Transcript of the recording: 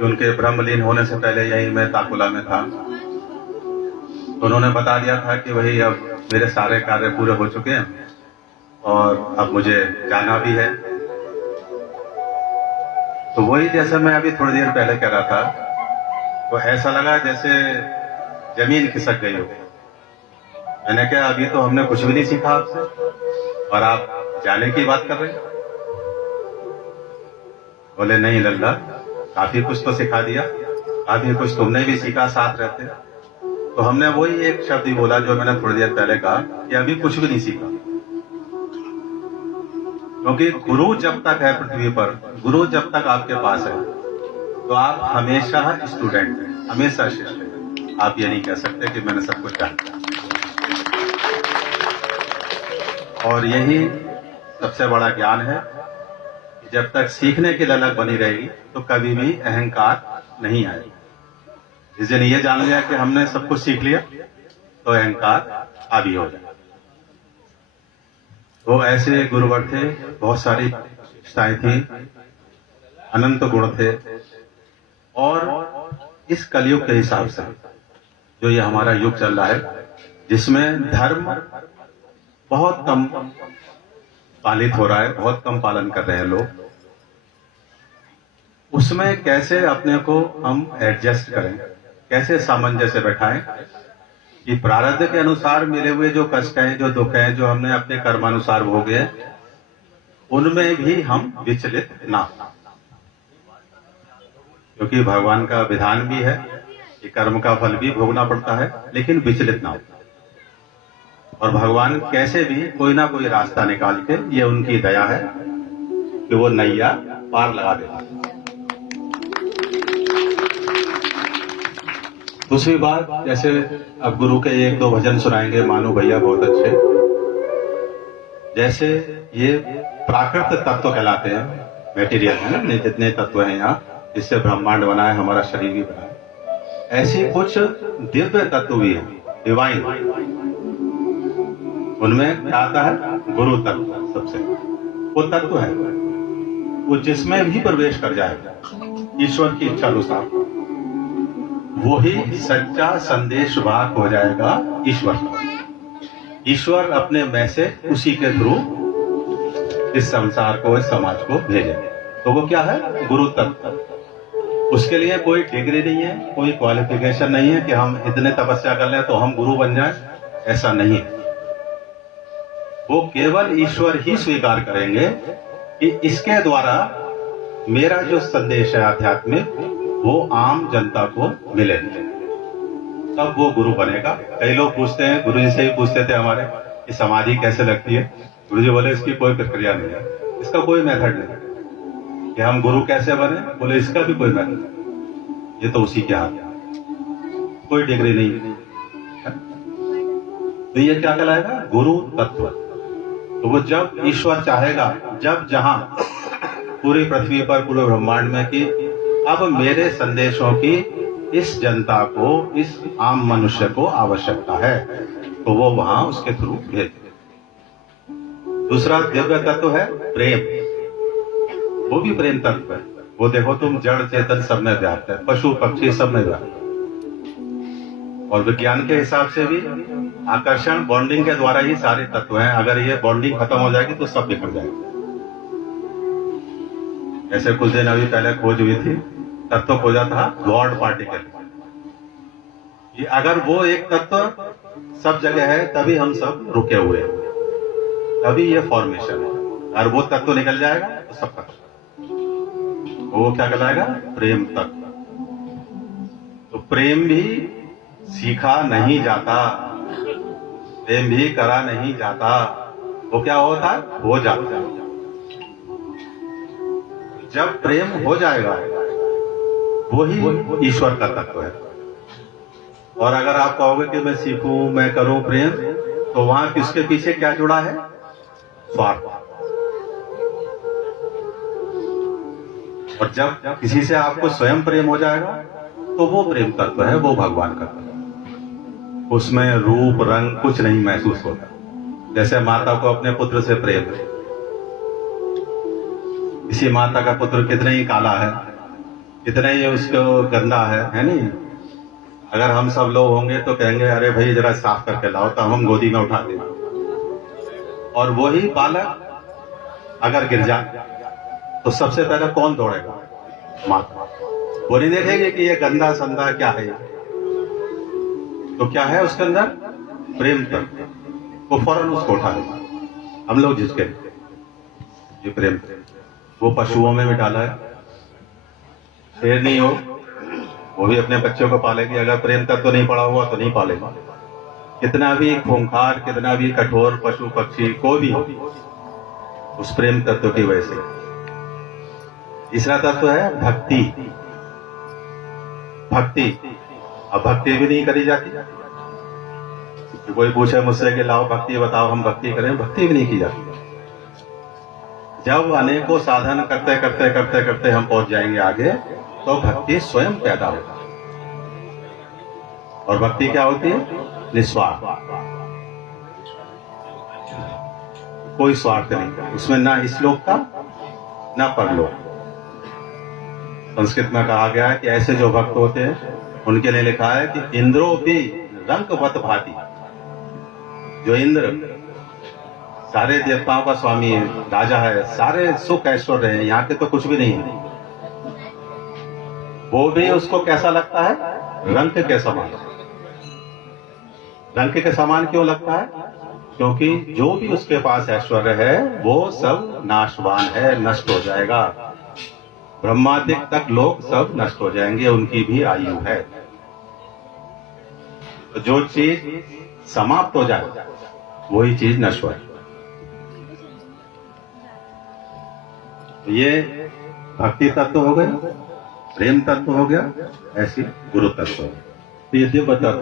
कि उनके ब्रह्मलीन होने से पहले यही मैं ताकुला में था। तो उन्होंने बता दिया था कि वही अब मेरे सारे कार्य पूरे हो चुके हैं और अब मुझे जाना भी है। तो वही जैसे मैं अभी थोड़ी देर पहले कह रहा था, तो ऐसा लगा जैसे जमीन खिसक गई हो। मैंने कहा अभी तो हमने कुछ भी नहीं सीखा आपसे और आप जाने की बात कर रहे हैं। बोले नहीं लल्ला, काफी कुछ तो सिखा दिया, काफी कुछ तुमने भी सीखा साथ रहते। तो हमने वही एक शब्द ही बोला जो मैंने थोड़ी देर पहले कहा कि अभी कुछ भी नहीं सीखा। क्योंकि गुरु जब तक है पृथ्वी पर, गुरु जब तक आपके पास है, तो आप हमेशा स्टूडेंट हैं, हमेशा शिष्य हैं। आप ये नहीं कह सकते कि मैंने सब कुछ जानता। और यही सबसे बड़ा ज्ञान है कि जब तक सीखने की ललक बनी रहेगी तो कभी भी अहंकार नहीं आएगा। जिस दिन ये जान लिया कि हमने सब कुछ सीख लिया तो अहंकार हावी हो जाए। तो ऐसे गुरुवर थे, बहुत सारी विशेषताएं थी, अनंत गुण थे। और इस कलयुग के हिसाब से जो ये हमारा युग चल रहा है, जिसमें धर्म बहुत कम पालित हो रहा है, बहुत कम पालन कर रहे हैं लोग, उसमें कैसे अपने को हम एडजस्ट करें, कैसे सामंजस्य बैठाएं कि प्रारब्ध के अनुसार मिले हुए जो कष्ट हैं, जो दुख हैं, जो हमने अपने कर्मानुसार भोगे हैं, उनमें भी हम विचलित ना हो। क्योंकि भगवान का विधान भी है कि कर्म का फल भी भोगना पड़ता है, लेकिन विचलित ना हो। और भगवान कैसे भी कोई ना कोई रास्ता निकाल के, ये उनकी दया है कि वो नैया पार लगा देता। दूसरी बात, जैसे अब गुरु के एक दो भजन सुनाएंगे मानो भैया बहुत अच्छे। जैसे ये प्राकृत तत्व कहलाते हैं, मेटीरियल है ना, जितने तत्व हैं यहाँ, जिससे ब्रह्मांड बना है, हमारा शरीर भी बना है, ऐसे कुछ दिव्य तत्व भी है, डिवाइन। उनमें क्या आता है? गुरु तत्व। सबसे वो तत्व है वो जिसमें भी प्रवेश कर जाएगा ईश्वर की इच्छा अनुसार, वो ही सच्चा संदेश वाहक हो जाएगा ईश्वर का। ईश्वर अपने मैसेज उसी के थ्रू इस संसार को, इस समाज को भेजे। तो वो क्या है? गुरु तत्व। उसके लिए कोई डिग्री नहीं है, कोई क्वालिफिकेशन नहीं है कि हम इतने तपस्या कर लें तो हम गुरु बन जाएं, ऐसा नहीं है। वो केवल ईश्वर ही स्वीकार करेंगे कि इसके द्वारा मेरा जो संदेश है आध्यात्मिक, वो आम जनता को मिले, तब वो गुरु बनेगा। कई लोग पूछते हैं, गुरु जी से ही पूछते थे हमारे, कि समाधि कैसे लगती है। गुरु जी बोले इसकी कोई प्रक्रिया नहीं है, इसका कोई मेथड नहीं कि हम गुरु कैसे बने। बोले इसका भी कोई मेथड नहीं, ये तो उसी के हाथ, कोई डिग्री नहीं है। तो ये क्या कहलाएगा? गुरु तत्व। तो वो जब ईश्वर चाहेगा, जब जहां पूरी पृथ्वी पर, पूरे ब्रह्मांड में, कि अब मेरे संदेशों की इस जनता को, इस आम मनुष्य को आवश्यकता है, तो वो वहां उसके थ्रू भेज। दूसरा दिव्य तत्व है प्रेम। वो भी प्रेम तत्व है। वो देखो तुम, जड़ चेतन सब में व्याप्त है, पशु पक्षी सब में व्याप्त है। और विज्ञान के हिसाब से भी आकर्षण, बॉन्डिंग के द्वारा ही सारे तत्व हैं। अगर ये बॉन्डिंग खत्म हो जाएगी तो सब बिखर जाएगा। ऐसे कुछ दिन अभी पहले खोज हुई थी, तत्व खोजा था गॉड पार्टिकल। ये अगर वो एक तत्व सब जगह है, तभी हम सब रुके हुए हैं, तभी ये फॉर्मेशन है। अगर वो तत्व निकल जाएगा तो सब खत्म। वो क्या कहलाएगा? प्रेम तत्व। तो प्रेम भी सीखा नहीं जाता, प्रेम भी करा नहीं जाता, वो क्या होता है? हो जाता है। जब प्रेम हो जाएगा, वही ईश्वर का तत्व है। और अगर आप कहोगे कि मैं सीखूं, मैं करूं प्रेम, तो वहां किसके पीछे क्या जुड़ा है? स्वार्थ। और जब किसी से आपको स्वयं प्रेम हो जाएगा, तो वो प्रेम तत्व है, वो भगवान का तत्व है। उसमें रूप रंग कुछ नहीं महसूस होता। जैसे माता को अपने पुत्र से प्रेम है, इसी माता का पुत्र कितने ही काला है, कितना ही उसको गंदा है नहीं। अगर हम सब लोग होंगे तो कहेंगे अरे भाई जरा साफ करके लाओ, तो हम गोदी में उठा देंगे। और वही बालक अगर गिर जाए तो सबसे पहले कौन दौड़ेगा? माता। वो नहीं देखेंगे कि ये गंदा संदा क्या है, तो क्या है उसके अंदर? प्रेम तत्व। वो फौरन उसको उठा देगा। हम लोग जिसके जो प्रेम वो पशुओं में भी डाला है। शेर नहीं हो, वो भी अपने बच्चों को पालेगी। अगर प्रेम तत्व तो नहीं पड़ा हुआ तो नहीं पालेगा। कितना भी खूंखार, कितना भी कठोर पशु पक्षी कोई भी हो, उस प्रेम तत्व की वजह से। तीसरा तत्व है भक्ति। भक्ति, अब भक्ति भी नहीं करी जाती। कोई पूछे मुझसे कि लाओ भक्ति बताओ, हम भक्ति करें, भक्ति भी नहीं की जाती। जब अनेकों साधन करते करते करते करते हम पहुंच जाएंगे आगे, तो भक्ति स्वयं पैदा होगा। और भक्ति क्या होती है? निस्वार्थ, कोई स्वार्थ नहीं उसमें, ना इस लोक का ना परलोक। संस्कृत में कहा गया है कि ऐसे जो भक्त होते हैं उनके लिए लिखा है कि इंद्रो भी रंकवत भाति। जो इंद्र सारे देवताओं का स्वामी है, राजा है, सारे सुख ऐश्वर्य है, यहाँ के तो कुछ भी नहीं है, वो भी उसको कैसा लगता है? रंक के समान। रंक के समान क्यों लगता है? क्योंकि जो भी उसके पास ऐश्वर्य है वो सब नाशवान है, नष्ट हो जाएगा। ब्रह्मादिक तक लोग सब नष्ट हो जाएंगे, उनकी भी आयु है। तो जो चीज समाप्त हो जाए वही चीज नश्वर। ये भक्ति तत्व हो गया, प्रेम तत्व हो गया, ऐसी गुरु तत्व हो गया। तो ये दिव्य तत्व